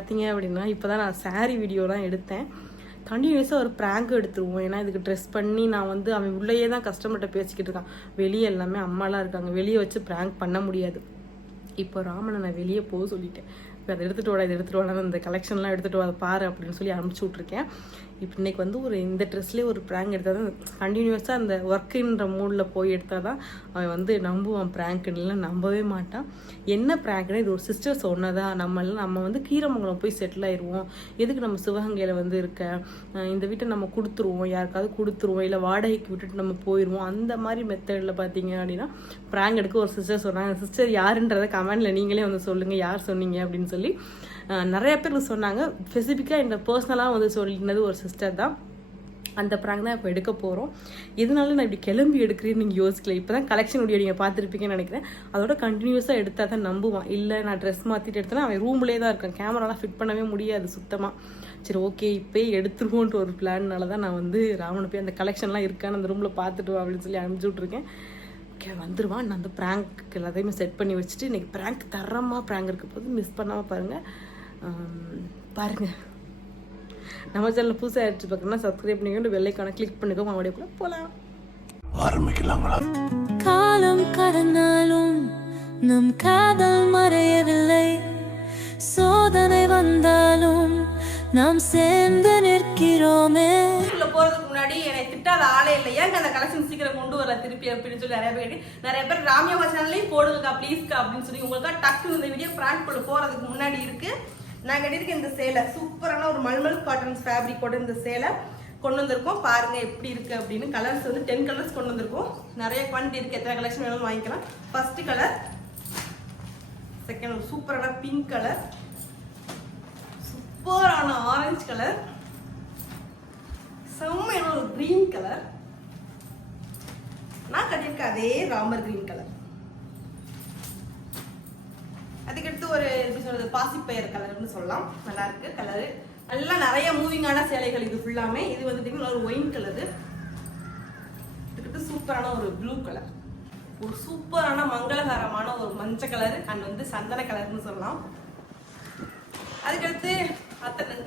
பார்த்தீங்க அப்படின்னா இப்போ தான் நான் சாரீ வீடியோலாம் எடுத்தேன். கண்டினியூஸாக ஒரு ப்ராங்க் எடுத்துருவோம். ஏன்னா இதுக்கு ட்ரெஸ் பண்ணி நான் வந்து அவன் உள்ளேயே தான் கஸ்டமர்கிட்ட பேசிக்கிட்டு இருக்கான். வெளியே எல்லாமே அம்மாலாம் இருக்காங்க, வெளியே வச்சு ப்ராங்க் பண்ண முடியாது. இப்போ ராமனை நான் வெளியே போக சொல்லிட்டேன். இப்போ அதை எடுத்துகிட்டு வாடா, இதை எடுத்துகிட்டு வாடா, இந்த கலெக்ஷன்லாம் எடுத்துகிட்டு வா பாரு அப்படின்னு சொல்லி அனுப்பிச்சி விட்ருக்கேன். இப்போ இன்றைக்கி வந்து ஒரு இந்த ட்ரெஸ்லேயே ஒரு ப்ராங்க் எடுத்தால் தான் கண்டினியூஸாக அந்த ஒர்க்குன்ற மூடில் போய் எடுத்தால் தான் அவன் வந்து நம்புவான். ப்ராங்க்னுலாம் நம்பவே மாட்டான். என்ன ப்ராங்க்னா இது ஒரு சிஸ்டர் சொன்னதா, நம்ம வந்து கீரமங்கலம் போய் செட்டில் ஆயிடுவோம், எதுக்கு நம்ம சிவகங்கையில் வந்து இருக்க, இந்த வீட்டை நம்ம கொடுத்துருவோம், யாருக்காவது கொடுத்துருவோம், இல்லை வாடகைக்கு விட்டுட்டு நம்ம போயிடுவோம், அந்த மாதிரி மெத்தடில் பார்த்தீங்க அப்படின்னா ப்ராங்க் எடுக்க ஒரு சிஸ்டர் சொன்னாங்க. சிஸ்டர் யாருன்றதை கமெண்டில் நீங்களே வந்து சொல்லுங்கள் யார் சொன்னீங்க அப்படின்னு சொல்லி. நிறைய பேர் சொன்னாங்க. ஸ்பெசிஃபிக்காக இந்த பர்சனலாக வந்து சொல்லினது ஒரு சிஸ்டர் தான். அந்த ப்ராங்க் தான் இப்போ எடுக்க போகிறோம். இதனால நான் இப்படி கிளம்பி எடுக்கிறேன்னு நீங்கள் யோசிக்கல. இப்போ தான் கலெக்ஷன் வீடியோ நீங்கள் பார்த்துருப்பீங்கன்னு நினைக்கிறேன். அதோட கண்டினியூஸாக எடுத்தால் தான் நம்புவான். இல்லை நான் ட்ரெஸ் மாற்றிட்டு எடுத்தேன்னா அவன் ரூம்லேயே தான் இருக்கேன், கேமராலாம் ஃபிட் பண்ணவே முடியாது சுத்தமாக. சரி ஓகே இப்போயே எடுத்துருவோன்ற ஒரு பிளான்னால தான் நான் வந்து ராமனை போய் அந்த கலெக்ஷன்லாம் இருக்கான்னு அந்த ரூமில் பார்த்துட்டு வா அப்படின்னு சொல்லி அனுப்பிச்சி விட்ருக்கேன். ஓகே வந்துடுவான். நான் அந்த ப்ராங்க் எல்லாத்தையுமே செட் பண்ணி வச்சுட்டு இன்றைக்கி ப்ராங்க் தரமாக ப்ராங்க் இருக்க போது மிஸ் பண்ணாமல் பாருங்கள். நம்ம சேனல் புதுசாக ஆயிடுச்சு பார்க்கணும்னா சப்ஸ்கிரைப் பண்ணிக்கொண்டு வெள்ளைக்கான கிளிக் பண்ணிக்கோங்க. அவங்களுடைய போகலாம் ஆரம்பிக்கலாங்களா? காலம் கடந்தாலும் நம் காதல் மறையவில்லை, சோதனை வந்தாலும் நாம் சேர்ந்து நிற்கிறோமே. போறதுக்கு முன்னாடி என்னை திட்டாத ஆளே இல்லை, ஏங்க அந்த கலெக்ஷன் சீக்கிரம் கொண்டு வரல திருப்பி அப்படின்னு சொல்லி நிறைய பேர் ராமியா சேனல்லையும் போடுங்கக்கா ப்ளீஸ்க்கா அப்படின்னு சொல்லி உங்களுக்கு டக்கு இந்த வீடியோ ப்ராங்க் பண்ண போறதுக்கு முன்னாடி இருக்கு. நான் கட்டியிருக்கேன் இந்த சேலை, சூப்பரான ஒரு மல்மல் காட்டன் ஃபேப்ரிக்கோட இந்த சேலை கொண்டு வந்திருக்கோம். பாருங்க எப்படி இருக்கு அப்படின்னு. கலர்ஸ் வந்து 10 கலர்ஸ் கொண்டு வந்திருக்கோம். நிறைய குவான்டிட்டி இருக்கு, எத்தனை கலெக்ஷன் வேணாலும் வாங்கிக்கலாம். ஃபர்ஸ்ட் கலர், செகண்ட் ஒரு சூப்பரான பிங்க் கலர், சூப்பரான ஆரஞ்சு கலர், செம்மையான ஒரு கிரீன் கலர், நான் கட்டியிருக்க அதே ராமர் கிரீன் கலர், அதுக்கடுத்து ஒரு எப்படி சொல்றது பாசிப்பயர் கலர்னு சொல்லலாம். நல்லா இருக்கு கலரு. நல்லா நிறைய மூவிங்கான சேலைகள் இது ஃபுல்லாமே. இது வந்து ஒரு ஒயின் கலரு, அதுக்கடுத்து சூப்பரான ஒரு ப்ளூ கலர், ஒரு சூப்பரான மங்களகரமான ஒரு மஞ்சள் கலரு அண்ட் வந்து சந்தன கலர்னு சொல்லலாம். அதுக்கடுத்து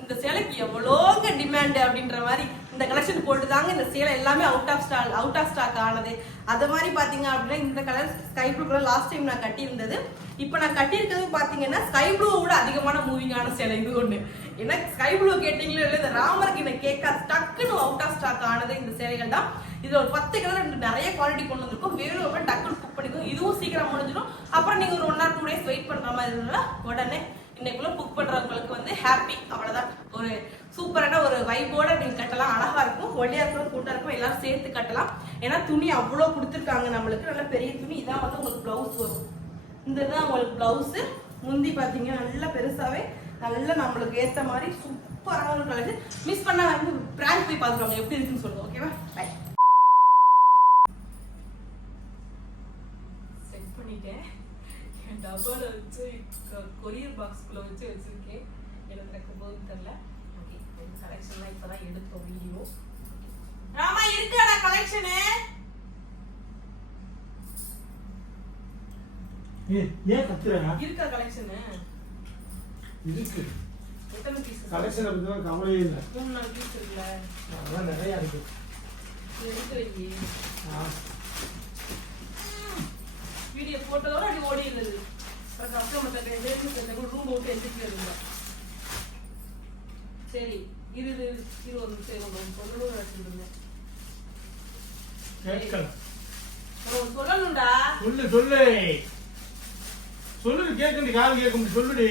இந்த சேலைக்கு எவ்வளோங்க டிமாண்டு அப்படின்ற மாதிரி இந்த கலெக்ஷன் போட்டு தாங்க இந்த சேலை எல்லாமே அவுட் ஆஃப் ஸ்டாக் ஆனது. அது மாதிரி பார்த்தீங்க அப்படின்னா இந்த colour sky blue colour last time நான் கட்டியிருந்தது. இப்போ நான் கட்டியிருக்கிறது பார்த்தீங்கன்னா ஸ்கை ப்ளூவை விட அதிகமான மூவிங்கான சேலை இது ஒன்று. ஏன்னா ஸ்கை ப்ளூ கேட்டிங்களோ இல்லை, இந்த ராமருக்கு இந்த கேட்க டக்குன்னு அவுட் ஆஃப் ஸ்டாக் ஆனது இந்த சேலைகள் தான். இது ஒரு 10 கலர் நிறைய குவாலிட்டி கொண்டு வந்திருக்கும். வேணும் டக்குன்னு புக் பண்ணிக்கும். இதுவும் சீக்கிரம் முடிஞ்சிடும். அப்புறம் நீங்கள் ஒரு 1 or 2 days வெயிட் பண்ணுற மாதிரி இருந்தால் உடனே இன்னைக்குள்ள புக் பண்றவங்களுக்கு வந்து ஹாப்பி. அவ்வளவுதான். ஒரு சூப்பரான ஒரு வைபோட நீங்க கட்டலாம். அழகா இருக்கும். ஒல்லியா இருக்கும், கூட்டா இருக்கும், எல்லாரும் சேர்த்து கட்டலாம். ஏன்னா துணி அவ்வளோ கொடுத்துருக்காங்க நம்மளுக்கு. நல்ல பெரிய துணி. இதான் வந்து உங்களுக்கு பிளவுஸ் வரும். இந்த தான் உங்களுக்கு பிளவுஸ். முந்தி பாத்தீங்கன்னா நல்லா பெருசாவே நல்லா நம்மளுக்கு ஏத்த மாதிரி சூப்பரான ஒரு கலர். மிஸ் பண்ணா வந்து பிராங்க் போய் பார்த்துருவாங்க எப்படி இருக்குன்னு சொல்லுவோம். ஓகேவா? பை. செட் பண்ணிட்டேன். டப்பால வச்சு கொரியர் பாக்ஸ்குள்ள வச்சு வச்சிருக்கேன். எனக்கு திறக்கும் போது தெரியல. ஓகே இந்த கலெக்ஷன்லாம் இப்பதான் எடுத்தோம் வீடியோ. ராமா இருக்காடா கலெக்ஷனு? ஏன் கத்துறா? இருக்கா கலெக்ஷனு? இருக்கு. எத்தனை பீஸ்? கலெக்ஷன் பத்தி கவலையே இல்ல. 3-4 பீஸ் இருக்குல. அதெல்லாம் நிறைய இருக்கு. எடுத்து வை. வீடியோ போட்டதோட அது ஓடி இருந்தது. ரூம் போட்டு எடுத்துட்டு இருந்தா சரி. இது ஒரு சொல்லணும் வச்சிருந்தேன். சொல்லணும்டா. சொல்லு கேட்க காது கேட்க முடியும். சொல்லுடி.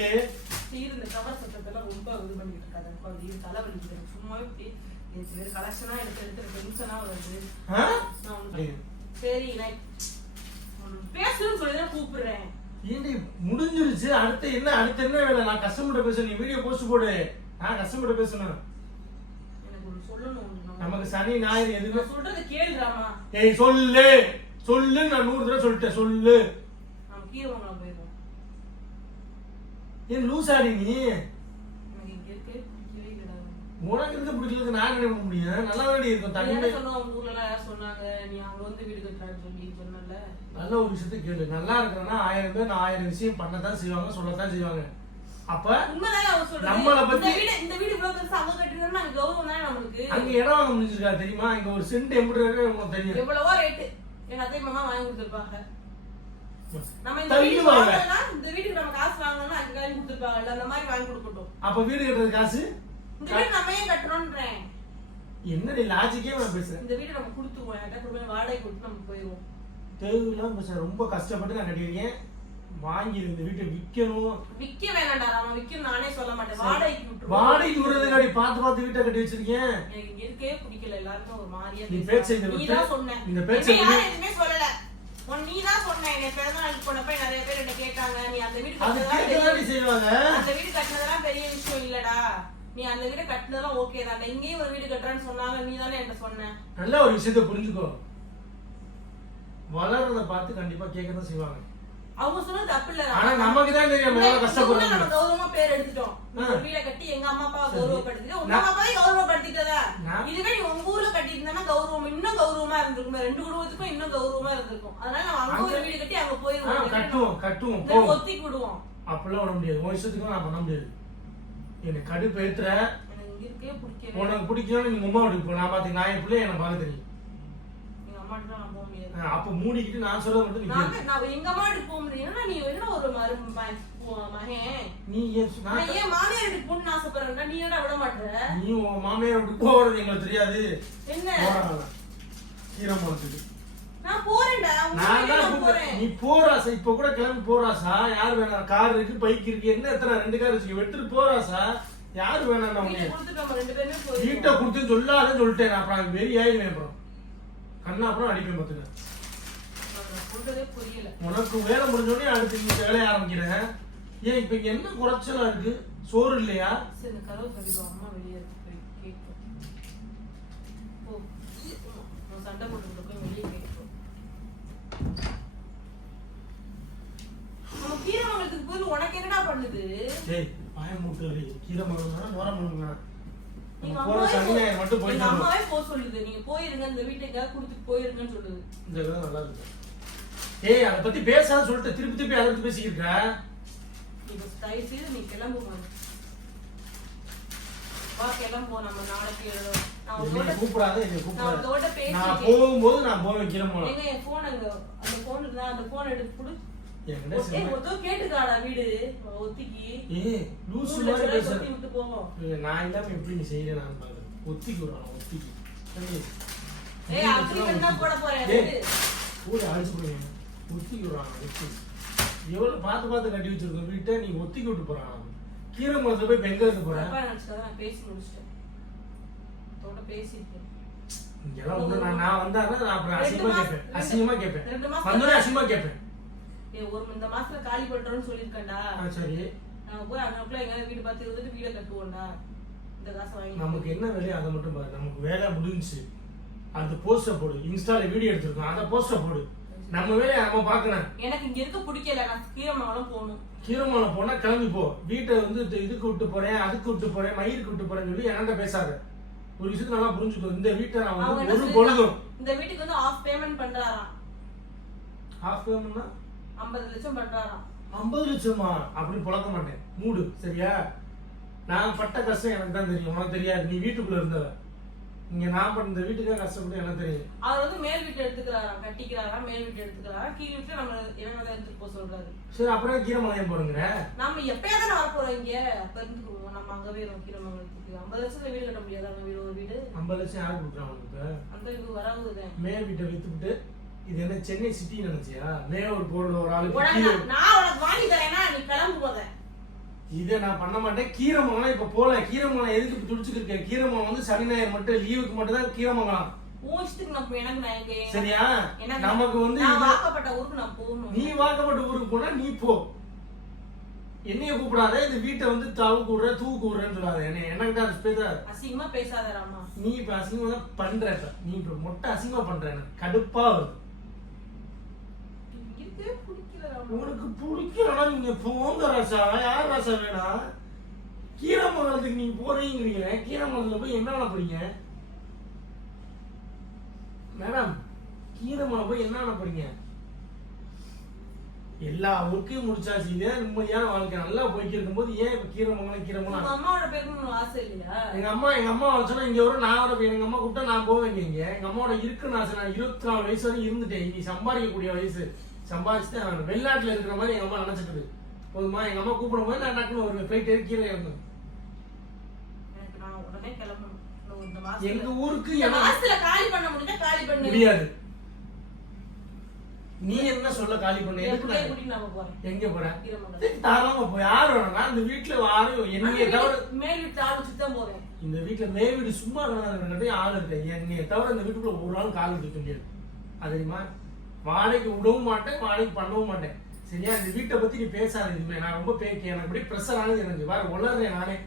இந்த கவர் சட்டத்தெல்லாம் ரொம்ப இது பண்ணிட்டு இருக்காது. தலைவலி சும்மாவே கலெக்ஷனா எடுத்து டென்ஷனா வருது. சரி நான் பேசணும்னு சொல்லிதான் கூப்பிடுறேன். ஏண்டி முடிஞ்சிருச்சு. அடுத்து என்ன வேலை? நான் கஸ்டமர்கிட்ட பேசணும். நீ வீடியோ போஸ்ட் போடு. நான் கஸ்டமர்கிட்ட பேசணும். எனக்கு ஒரு சொல்லணும். நமக்கு சனி ஞாயிறு எதுவுமே சொல்றது கேளுடாமா. ஏய் சொல்லு நான் 100 தடவை சொல்லிட்டேன். சொல்லு. நம்ம கீரவங்கள போயிடும். ஏன் லூசாடி நீ? எனக்கு இங்க இருக்கு பிடிக்கவே இல்லடா. உனக்கு இருந்து பிடிக்கல நான் என்ன பண்ண முடியும்? நல்லா தானடி இருக்கும். தண்ணி சொன்னோம் ஊர்ல எல்லாம் சொன்னாங்க நீ அவங்க வந்து வீடு கட்டுறான்னு சொல்லி சொன்னல. நல்ல ஒரு விஷயத்த கேளு. நல்லா இருக்கிறனா 1000 பேர் 1000 விஷயம் பண்ணத்தான் செய்வாங்க, சொல்லத்தான் செய்வாங்க. அப்ப உண்மைதானே அவ சொல்றது. நம்மள பத்தி இந்த வீடு இவ்வளவு பெருசா அங்க கட்டிருந்தா அங்க கௌரவம் தானே நமக்கு. அங்க இடம் வாங்க முடிஞ்சிருக்கா தெரியுமா? இங்க ஒரு சென்ட் எப்படி இருக்கு உங்களுக்கு தெரியும். எவ்வளவோ ரேட் எங்க அத்தை மாமா வாங்கி கொடுத்துருப்பாங்க. நம்ம இந்த தள்ளி வீடு வாங்க. வாங்கணும்னா இந்த வீட்டுக்கு நம்ம காசு வாங்கணும்னா அங்க வாங்கி கொடுத்துருப்பாங்க. அந்த மாதிரி வாங்கி கொடுக்கட்டும். அப்ப வீடு கட்டுறது காசு இந்த வீடு நம்ம ஏன் கட்டணும்ன்றேன். என்னடி லாஜிக்கே நான் பேசுறேன். இந்த வீடு நம்ம கொடுத்துருவோம். என்கிட்ட கொடுத்து வாடகை கொடுத்து நம்ம போயிடுவோம். தேவையில்லாம பேசுறேன். ரொம்ப கஷ்டப்பட்டு நான் கட்டியிருக்கேன். வாங்கி இந்த வீட்டை விற்கணும். விற்க வேணாம்டா. அவன் விற்கணும் நானே சொல்ல மாட்டேன். வாடகைக்கு விட்டுருவோம். வாடகைக்கு விடுறதுக்காடி பார்த்து வீட்டை கட்டி வச்சிருக்கேன். எனக்கு இங்க இருக்கவே பிடிக்கல. எல்லாருக்கும் ஒரு மாதிரியா நீ பேச்சை நீ தான் சொன்ன. இந்த பேச்சை யாரும் எதுவுமே சொல்லல. நீ தான் சொன்ன. என்னை பிறந்த நாளுக்கு போனப்ப நிறைய பேர் என்ன கேட்டாங்க. நீ அந்த வீடு கட்டினதெல்லாம் செய்வாங்க. அந்த வீடு கட்டினதெல்லாம் பெரிய விஷயம் இல்லடா. நீ அந்த வீடு கட்டினதெல்லாம் ஓகே தான். இங்கேயும் ஒரு வீடு கட்டுறான்னு சொன்னாங்க. நீ தானே என்ன சொன்ன. நல்ல ஒரு விஷயத்த புரிஞ்சுக்கோ. வளர்றத பார்த்து கண்டிப்பா கேட்கதான் செய்வாங்க. அவங்க சொன்னது தப்பு இல்ல. ஆனா நமக்கு தான் தெரியும் எவ்வளவு கஷ்டப்படுறாங்க. நம்ம கௌரவமா பேர் எடுத்துட்டோம். வீட கட்டி எங்க அம்மா அப்பா கௌரவப்படுத்திட்டு உங்க அம்மா அப்பாவை கௌரவப்படுத்திட்டதா. இதுவே நீ உங்க ஊர்ல கட்டி இருந்தா கௌரவம் இன்னும் கௌரவமா இருந்திருக்கும். ரெண்டு குடும்பத்துக்கும் இன்னும் கௌரவமா இருந்திருக்கும். அதனால நம்ம அங்க ஒரு வீடு கட்டி அங்க போயிருவோம். கட்டுவோம் ஒத்திக்கு விடுவோம். அப்படிலாம் விட முடியாது. உன் இஷ்டத்துக்கு நான் பண்ண முடியாது. எனக்கு கடுப்பு ஏத்துற. எனக்கு இங்க இருக்கவே பிடிக்கவே. உனக்கு பிடிக்கணும் நீங்க உமா வீட்டுக்கு போ. நான் பாத்தீங்க நான் என் பிள்ளைய எனக்கு பார்க்க தெரியும். எங்க அம்மா கிட்ட நான் போக முடியாது. அப்ப மூடிக்கிட்டு நான் சொல்ல மட்டும் நான் எங்க அம்மா வீட்டுக்கு போக முடியாது. நீ என்ன ஒரு மகன் நீ ஏன் மாமியார் வீட்டுக்கு போகணும்னு ஆசைப்படுறா. நீ என்ன விட மாட்டேற. நீ உன் மாமியார் வீட்டுக்கு போறது எங்களுக்கு தெரியாது. என்ன ஈரமானத்துக்கு நான் போறேன்டா. நான் போறேன். நீ போறாசா இப்ப கூட கிளம்பி போறாசா. யாரு வேணாம். கார் இருக்கு பைக் இருக்கு. என்ன எத்தனை 2 கார் இருக்கு. எடுத்துட்டு போறாசா. யாரு வேணாம். வீட்டை கொடுத்து சொல்லாத சொல்லிட்டேன். அப்புறம் வெறி ஆயிடுவேன். அப்புறம் கண்ணா அப்புறம் அடிப்பேன் பார்த்துக்க. உனக்கு வேலை முடிஞ்சோடனே அடுத்து நீ வேலைய ஆரம்பிக்கிறேன். ஏன் இப்ப இங்க என்ன குறைச்சலா இருக்கு? சோறு இல்லையா? அம்மா வெளியே சண்டை போட்டு போய் வெளியே கேட்கும். நம்ம கீரமங்கலத்துக்கு போய் உனக்கு என்னடா பண்ணுது? டேய் பாய மூட்டறி. கீரமங்கலம்னா நோரமங்கலம். நீங்க போற சனியே மட்டும் போய் எங்க அம்மாவே போ சொல்லுது. நீங்க போயிருங்க இந்த வீட்டுக்கு கொடுத்துட்டு போயிருங்கன்னு சொல்லுது. இந்த வீடு நல்லா இருக்கு. ஏய் அத பத்தி பேசாத சொல்லிட்டு திருப்பி அத பத்தி பேசிக்கிட்டு இருக்க. நீ தயவு செய்து நீ கிளம்பு மாதிரி. வா கிளம்பு. நம்ம நாளைக்கு என்ன கூப்பிடாத. என்ன கூப்பிடாத. நான் தோட பேசி நான் போகும்போது நான் போவேன் கிளம்பலாம். எங்க என் போன் அங்க அந்த போன் இருந்தா அந்த போன் எடுத்து கொடு. என்கிட்ட ஏய் ஒருத்தோ கேட்டுக்காடா வீடு ஒத்திக்கி. ஏய் லூசு மாதிரி பேசற. விட்டு போவோம். நான் இல்லாம எப்படி நீ செய்யற நான் பாக்குறேன். ஒத்திக்கி வரான் ஒத்திக்கி. ஏய் அப்படி வந்தா போட போறேன். ஊரே அழிச்சு போறீங்க. ஒத்திக்கி வரான் ஒத்திக்கி. எவ்வளவு பார்த்து கட்டி வச்சிருக்க வீட்டை நீ ஒத்திக்கி விட்டு போறான். கீரமங்கலத்துல போய் எங்க இருக்க போற? அப்பா நினைச்சதா நான் பேசி முடிச்சிட்டேன். தோட பேசிட்டேன். இங்கெல்லாம் ஒண்ணு நான் வந்தானா நான் அப்புறம் அசிங்கமா கேட்பேன். வந்தோடனே அசிங்கமா கேட்பேன். இந்த மாசத்துல காலி பண்றோம்னு சொல்லிருக்கேன்டா. சரி நான் போய் அங்கக்குள்ள எங்க வீடு பார்த்து இருந்துட்டு வீட கட்டுவோம்டா. இந்த காசை வாங்கி நமக்கு என்ன வேலையோ அதை மட்டும் பாரு. நமக்கு வேலை முடிஞ்சுச்சு. அந்த போஸ்டர் போடு. இன்ஸ்டால வீடியோ எடுத்துருக்கோம். அந்த போஸ்டர் போடு. நம்ம வேலையை நம்ம பாக்கணும். எனக்கு இங்க இருக்க பிடிக்கல. நான் கீரமங்கலம் போகணும். கீரமங்கலம் போனா கிளம்பி போ. வீட்டை வந்து இதுக்கு விட்டு போறேன் அதுக்கு விட்டு போறேன் மயிருக்கு விட்டு போறேன்னு சொல்லி என்கிட்ட பேசாத. ஒரு விஷயத்த நல்லா புரிஞ்சுக்கோ. இந்த வீட்டை நான் வந்து ஒரு பொழுதும் இந்த வீட்டுக்கு வந்து ஆஃப் பேமெண்ட் பண்றாராம். ஆஃப் பேமெண்ட்னா 50 லட்சம் பண்றாராம். 50 லட்சமா? அப்படி புழக்க மாட்டேன். மூடு சரியா? நான் பட்ட கஷ்டம் எனக்கு தான் தெரியும். உனக்கு தெரியாது. நீ வீட்டுக்குள்ள இருந்தவ. இங்க நான் பண்ண இந்த வீட்டுக்கே கஷ்டப்பட்டு எனக்கு தெரியும். அவர் வந்து மேல் வீட்டு எடுத்துக்கிறாராம். கட்டிக்கிறாராம். மேல் வீட்டு எடுத்துக்கிறாராம். கீழ் வீட்டுல நம்ம இறங்கதான் எடுத்துட்டு போக சொல்றாரு. சரி அப்புறம் கீரமங்கலம் போறீங்க. நம்ம எப்பயாவது வர போறோம். இங்க அப்ப இருந்துக்குவோம். நம்ம அங்க போயிடும் கீரமங்கலத்துக்கு. 50 லட்சத்துல வீடு கட்ட முடியாது. அங்க வீடு ஒரு வீடு 50 லட்சம் யாருக்கு கொடுக்குறாங்க உங்களுக்கு? அந்த இது வராதுதான். மேல் வீட்டை வித்துட்டு இது என்ன சென்னை சிட்டி நினைச்சியா? மேல ஒரு போர்டுல ஒரு ஆளு நான் உனக்கு வாங்கி தரேன்னா நீ கிளம்பு போத. இதை நான் பண்ண மாட்டேன். கீரமங்கலம் இப்ப போல. கீரமங்கலம் எதுக்கு துடிச்சுட்டு இருக்கேன்? கீரமங்கலம் வந்து சனி ஞாயிறு மட்டும் லீவுக்கு மட்டும் தான் கீரமங்கலம். ஊஷ்டுக்கு நான் எனக்கு நான் எங்க சரியா? நமக்கு வந்து நான் வாக்கப்பட்ட ஊருக்கு நான் போகணும். நீ வாக்கப்பட்ட ஊருக்கு போனா நீ போ. என்னைய கூப்பிடாத. இந்த வீட்டை வந்து தூக்கு விடுறேன்னு சொல்லாத. என்னகிட்ட பேச அசிங்கமா பேசாத ராமா. நீ இப்ப அசிங்கமா தான் பண்ற. நீ இப்ப மொட்டை அசிங்கமா பண்ற. எனக்கு கடுப்பா வருது. உனக்கு பிடிக்கலன்னா நீங்க போங்க ராசா. யார் ராசா வேணா? கீரமங்கலத்துக்கு நீங்க போறீங்கிறீங்க. கீரமங்கலத்துல போய் என்ன பண்ண போறீங்க மேடம்? கீரமங்கலம் போய் என்ன பண்ண போறீங்க? எல்லா ஒர்க்கையும் முடிச்சாச்சு. இதே நிம்மதியான வாழ்க்கை நல்லா போய்க்கு இருக்கும்போது ஏன் இப்ப கீரமங்கலம் அம்மாவோட பேருக்கு ஆசை இல்லையா? எங்க அம்மா வச்சோன்னா இங்க வரும், நான் வர எங்க அம்மா கூப்பிட்டா நான் போவேங்க. இங்க எங்க அம்மாவோட இருக்குன்னு ஆசை. நான் 24 வயசு வரைக்கும் இருந்துட்டேன். இனி சம்பாதிக்கக்கூடிய வயசு, சம்பாதிச்சுதான் வேணும். வெளிநாட்டுல இருக்கிற மாதிரி எங்க அம்மா நினைச்சிட்டு போதுமா. எங்க அம்மா கூப்பிடும் போது நான் டக்குன்னு ஒரு ஃபிளைட் ஏறி கீழே இறந்தேன். நான் உடனே கிளம்பணும். எங்க ஊருக்கு காலி பண்ண முடியாது. நீ என்ன சொல்ல காலி பண்ண? எங்க போற? தாராளமா போய் யாரு வேணா இந்த வீட்டுல யாரும் என்னைய தவிர மேல் வீட்டு ஆள் வச்சுதான் போறேன். இந்த வீட்டுல மேல் வீடு சும்மா கிடந்தாங்க ஆள் இருக்கு. என்னைய தவிர இந்த வீட்டுக்குள்ள ஒரு நாள் கால் வைக்க முடியாது. அதேமா வாடகைக்கு விடவும் மாட்டேன், வாடகைக்கு பண்ணவும் மாட்டேன். சரியா? இந்த வீட்டை பத்தி நீ பேசாத. இதுமே நான் ரொம்ப பேக்க எனக்கு இப்படி ப்ரெஷர் ஆனது. எனக்கு வேற உளறேன் நானே.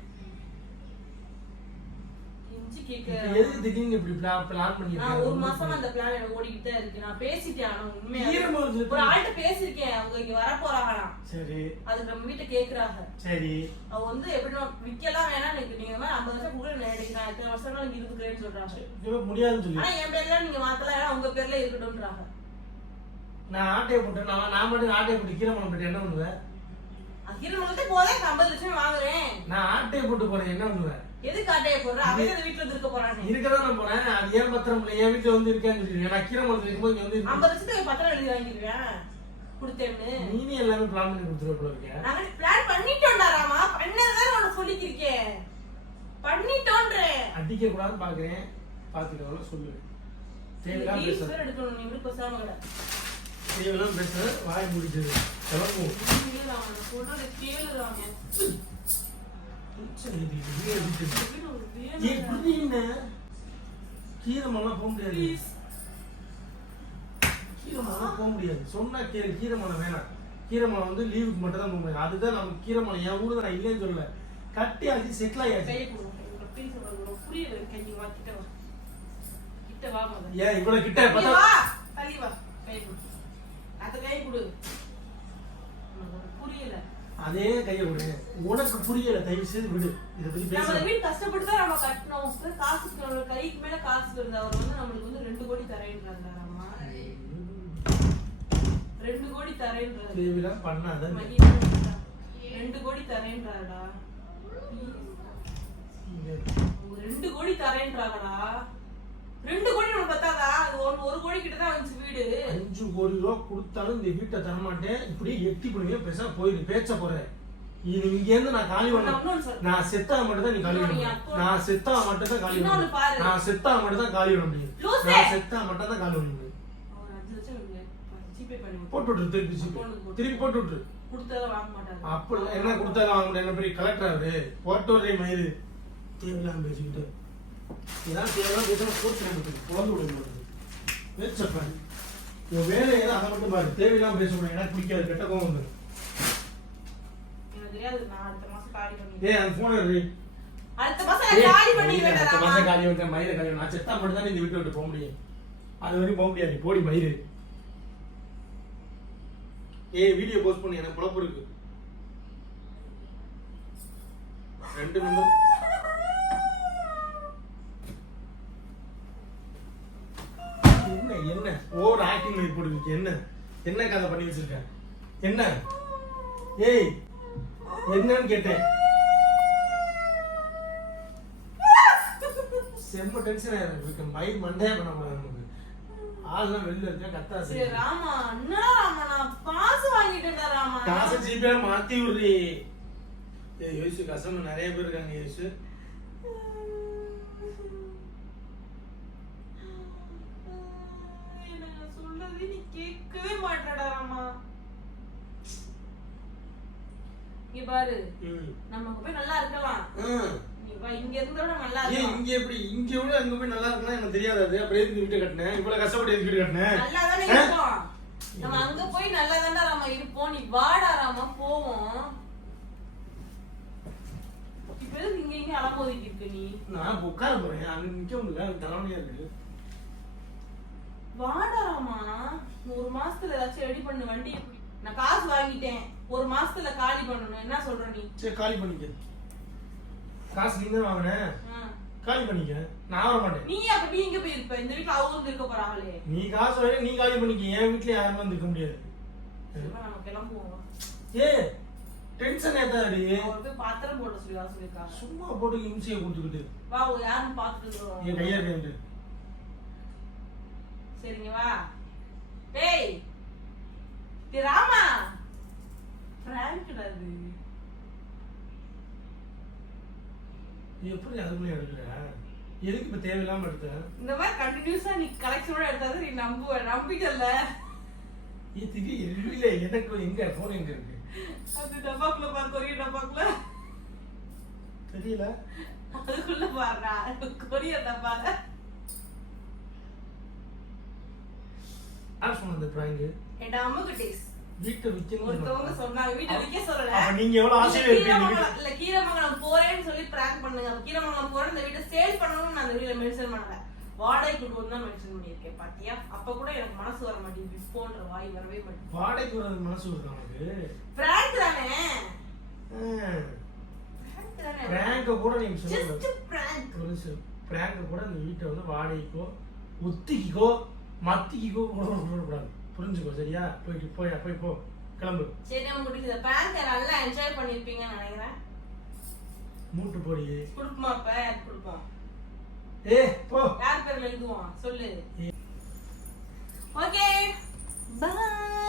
எதுக்கு திடீர்னு இப்படி பிளான் பண்ணி? நான் ஒரு மாசமா அந்த பிளான் எனக்கு ஓடிக்கிட்டே இருக்கு. நான் பேசிட்டேன். ஆனா உண்மையா ஒரு ஆள்கிட்ட பேசிருக்கேன். அவங்க இங்க வர போறாங்களாம். சரி, அதுக்கு நம்ம வீட்டை கேக்குறாங்க. சரி, அவ வந்து எப்படி விக்கலாம் வேணாம் எனக்கு நீங்க 50 வருஷம் கூட நினைக்கிறேன். எத்தனை வருஷம் நீங்க இருக்குறேன்னு சொல்றாங்க. முடியாதுன்னு சொல்லி. ஆனா என் பேர்ல நீங்க மாத்தலாம், ஏன்னா உங்க பேர்ல இருக்கட்டும்ன்றாங்க. நான் ஆட்டையை போட்டேன். நான் மட்டும் ஆட்டையை போட்டு கீரமணம் போட்டு என்ன பண்ணுவேன்? கீரமணத்தை போதே 50 லட்சம் வாங்குறேன். நான் ஆட்டையை போட்டு போறேன் என்ன பண்ணுவேன்? எதுக்கு ஆட்டையை போடுற? அவன் அந்த வீட்டுல இருக்க போறானே. இருக்கதான் நான் போறேன். அது ஏன் பத்திரம் இல்லை? என் வீட்டுல வந்து இருக்கேன்னு சொல்லி நான் கீரமணத்துல இருக்கும்போது வந்து 50 லட்சத்துக்கு பத்திரம் எழுதி வாங்கிடுவேன் கொடுத்தேன்னு. நீ எல்லாமே பிளான் பண்ணி கொடுத்துருவ போல இருக்க. நாங்க பிளான் பண்ணிட்டோம்டா ராமா. பண்ணதான் நான் சொல்லிக்கிருக்கேன். பண்ணிட்டோன்றேன். அடிக்க கூடாதுன்னு பாக்குறேன். பாத்துக்கோ சொல்லு. தேவையில்லாம் பேச எடுக்கணும். நீ இப்படி பேசாம கட. தேவையில்லாம் பேச வாய் முடிச்சது. கிளம்பு. சொல்றது கேளுறாங்க. கீரமெல்லாம் போக முடியாது. கீரமெல்லாம் போக முடியாது. சொன்னா கேளு. கீரமலை வேணாம். கீரமலை வந்து லீவுக்கு மட்டும் தான் போக முடியாது. அதுதான் நமக்கு கீரமலை. என் ஊரு நான் இல்லைன்னு சொல்லல. கட்டி ஆச்சு செட்டில் ஆயாச்சு. ஏன் இவ்வளவு கிட்ட புரியல. அதே கையை விடு. உனக்கு புரியல, தயவு செய்து விடு. இத பத்தி பேச. நம்ம வீட்டு கஷ்டப்பட்டு தான் நம்ம கட்டணும். காசுக்கு நம்ம கைக்கு மேல காசு வருது. அவர் வந்து நமக்கு வந்து 2 கோடி தரேன்றாங்க. அம்மா 2 கோடி தரேன்றாங்க. தேவிலா பண்ணாத. 2 கோடி தரேன்றாடா. 2 கோடி தரேன்றாங்கடா. 2 கோடி நமக்கு பத்தாதா? அது 1 கோடி கிட்ட தான் வந்துச்சு வீடு. 5 கோடி ரூபா கொடுத்தாலும் இந்த வீட்டை தர மாட்டேன். இப்படி எட்டி பண்ணுவீங்க. பேச போயிடு. பேச்ச போறேன். இது இங்க இருந்து நான் காலி பண்ண. நான் செத்தா மட்டும் தான் நீ காலி பண்ண. நான் செத்தா மட்டும் தான் காலி பண்ண. நான் செத்தா மட்டும் தான் காலி பண்ண முடியும். நான் செத்தா மட்டும் தான் காலி பண்ண முடியும். போட்டு விட்டுரு. திருப்பி போட்டு விட்டுரு. கொடுத்தாலும் வாங்க மாட்டாங்க. அப்ப என்ன கொடுத்தாலும் வாங்க முடியாது. என்ன பெரிய கலெக்டர் அவரு? போட்டோரே மயிறு. தேவையில்லாம் பேசிக்கிட்டு இதான் தேவையில்லாம் பேசணும். போட்டு குழந்தை விட பேச்சப்பேன். உன் வேலை ஏதோ அதை மட்டும் பாரு. தேவையில்லாம் பேசணும். எனக்கு பிடிக்காது. கெட்ட கோவம் வந்துடும். அந்த போன அடுத்த மாசம் காலி வந்து மயிரை காலி. நான் செத்தா மட்டும் தான் இந்த வீட்டை விட்டு போக முடியும். அது வரைக்கும் போக முடியாது. போடி மயிறு. வீடியோ போஸ்ட் பண்ணி எனக்கு குழப்பம் இருக்கு. 2 நம்பர் என்ன ஓவர் ஆக்டிங் பண்ணி போட்டுருக்கு. என்ன கதை பண்ணி வச்சிருக்க? என்ன ஏய் என்னன்னு கேட்டேன். செம்ம டென்ஷன் ஆயிருக்கு. மயிர் மண்டையா பண்ண முடியாது. நமக்கு ஆள்லாம் வெளில இருக்க கத்தாசு. ராமா என்னடா ராமா நான் காசு வாங்கிட்டேன்டா ராமா. காசு ஜிபே மாத்தி விடுறீ. யோசிச்சு கசம நிறைய பேர் இருக்காங்க. யோசிச்சு சொல்றது நீ கேட்கவே மாட்டடா ராமா. இங்க பாரு நம்ம போய் நல்லா இருக்கலாம். இங்க இருந்தோட நல்லா இருக்கு. இங்க எப்படி இங்க விட அங்க போய் நல்லா இருக்குன்னா எனக்கு தெரியாது. அப்புறம் எதுக்கு வீட்டை கட்டினேன்? இவ்வளவு கஷ்டப்பட்டு எதுக்கு வீடு கட்டினேன்? நல்லா தானே இருப்போம். நம்ம அங்க போய் நல்லா தானே ராமா இருப்போம். நீ வாடா ராமா போவோம். இப்ப எதுக்கு இங்க அலமோதிட்டு இருக்க நீ? நான் உட்கார போறேன். அங்க நிக்க முடியல. தலைவலியா இருக்கு. வாடா ராமா. 1 மாசத்துல ஏதாச்சும் ரெடி பண்ணு. வண்டி நான் காசு வாங்கிட்டேன். 1 மாசத்துல காலி பண்ணணும். என்ன சொல்ற நீ? சரி காலி பண்ணிக்க. காசு நீங்க வாங்குன. காலி பண்ணிக்க. நான் வர மாட்டேன். நீ அப்ப நீ எங்க போய் இருப்ப? இந்த வீட்ல அவங்க வந்து இருக்க போறாங்களே. நீ காசு வாங்க. நீ காலி பண்ணிக்க. என் வீட்ல யாரும் வந்து இருக்க முடியாது. சும்மா நம்ம கிளம்புவோம். ஏய் டென்ஷன் ஏத்தாடி. அவர் போய் பாத்திரம் போட சொல்லி வர சொல்லிருக்காங்க. சும்மா போட்டு இம்சியை கொடுத்துக்கிட்டு வா யாரும் பாத்துட்டு என் கையா இருக்கு. சரிங்க வா. டேய் ராமா பிராங்க் அது. நீ எப்படி அதுக்குள்ளே எடுக்கிற? எதுக்கு இப்ப தேவையில்லாம எடுத்த? இந்த மாதிரி கண்டினியூஸா நீ கலெக்ஷனோட எடுத்தாது நீ நம்பிக்கல. இல்ல எனக்கு எங்க போன் எங்க இருக்கு? அது டப்பாக்குள்ள பாரு, கொரியர் டப்பாக்குள்ள தெரியல. அதுக்குள்ள பாருடா கொரியர் டப்பால. யார் சொன்னது பிராங்க்? என் அம்மா கிட்டேஸ் வீட்டை விக்கணும் ஒருத்தவங்க சொன்னாங்க. வீட்டை விக்க சொல்லல. அப்ப நீங்க எவ்வளவு ஆசையா இருப்பீங்க? இல்ல கீரமங்கலம் போறேன்னு சொல்லி பிராங்க் பண்ணுங்க. கீரமங்கலம் போறேன் இந்த வீட்டை சேல் பண்ணணும்னு நான் அந்த வீடியோல மென்ஷன் பண்ணல. வாடகைக்கு கொண்டு தான் மென்ஷன் பண்ணியிருக்கேன். பாத்தியா? அப்ப கூட எனக்கு மனசு வர மாட்டேங்குது. விப்போன்ற வாய் வரவே மாட்டேங்குது. வாடகைக்கு வர மனசு வருது உனக்கு? பிராங்க் தானே. பிராங்க் கூட நீங்க சொல்லுங்க. Just prank. பிராங்க் கூட அந்த வீட்டை வந்து வாடகைக்கோ ஒத்திக்கோ மத்திக்கோ கூடாது. புரிஞ்சுக்கோ சரியா? போய் போ கிளம்பு. சரி நம்ம முடிக்குது. பிராங்க் நல்லா என்ஜாய் பண்ணிருப்பீங்கன்னு நினைக்கிறேன். மூட்டு போடி. குடுப்பமா இப்ப யார் குடுப்போம்? போ. யார் பேர்ல எழுதுவோம் சொல்லு. Okay bye.